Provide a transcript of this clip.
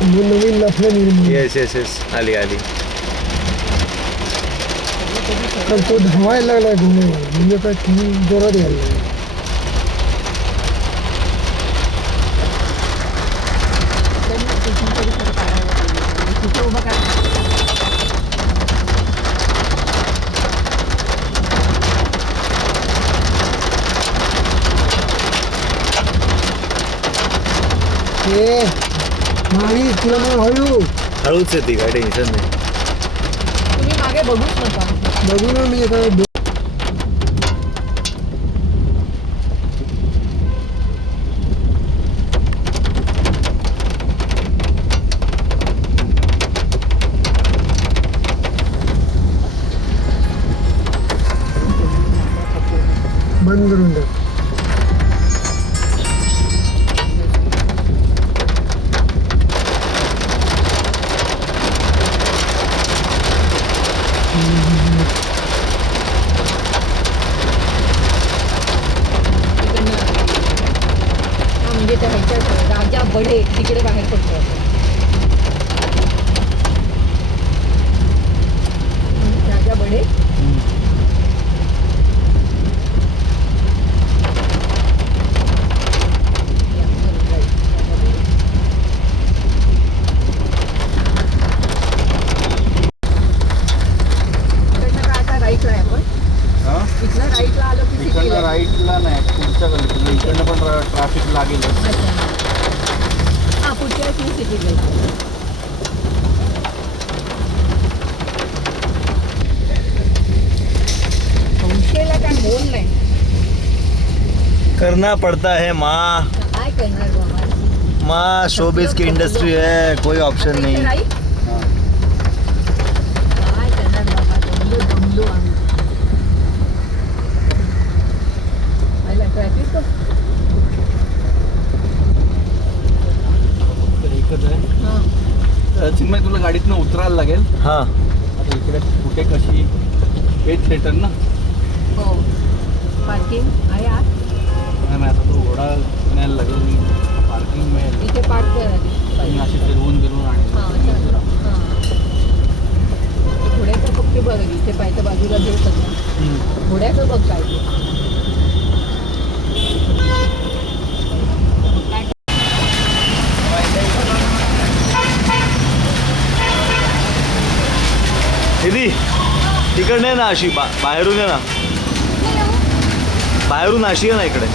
नवीन लफडं निर्माण. Yes yes yes, आली आली. पण तो धावायला लागला घुमे म्हणजे काय तुम्ही जोरात घ्यायला लागला. ए नाही तुला मग हळू हळूच येते, काय टेन्शन नाही. तुम्ही मागे बघूच नका. बघू ना मी आता. बंद करून टाक. म्हणजे त्या ह्याच्यात राजा बढे तिकडे बाहेर पडतो. राजा बढे राईटला आहे आपण. इथनं राईटला आलो की इकडनं सिटीला. राईटला नाही, पुढच्या गल्लीतून इकडनं पण ट्रॅफिक लागेल. अच्छा. हां पुढच्या की सिटीला. संशयला काय मोल नाही. करना पड़ता है माँ. काय करणार बाबा. माँ शोबिस की इंडस्ट्री है, कोई ऑप्शन नहीं. राईट काय करणार बाबा. दमलो आम्ही. ट्रॅफिक एकच आहे. हां चिन्मय, तुला गाडीतनं उतरायला लागेल. हाँ आता इकडे कुठे कशी हेच थिएटर ना. हो पार्किंग आहे आत. नाही आता तो घोडा न्यायला लागेल. पार्किंग मिळेल. इथे पार्क करा. आणि अशी फिरवून फिरवून हां आणि हां घोड्याचं फक्त बघ इथे पाहिजे बाजूला घेऊन ना. घोड्याचं बघ काय ते. दीदी तिकडे ना अशी बाहेरून ये ना, बाहेरून अशी आहे ना इकडे.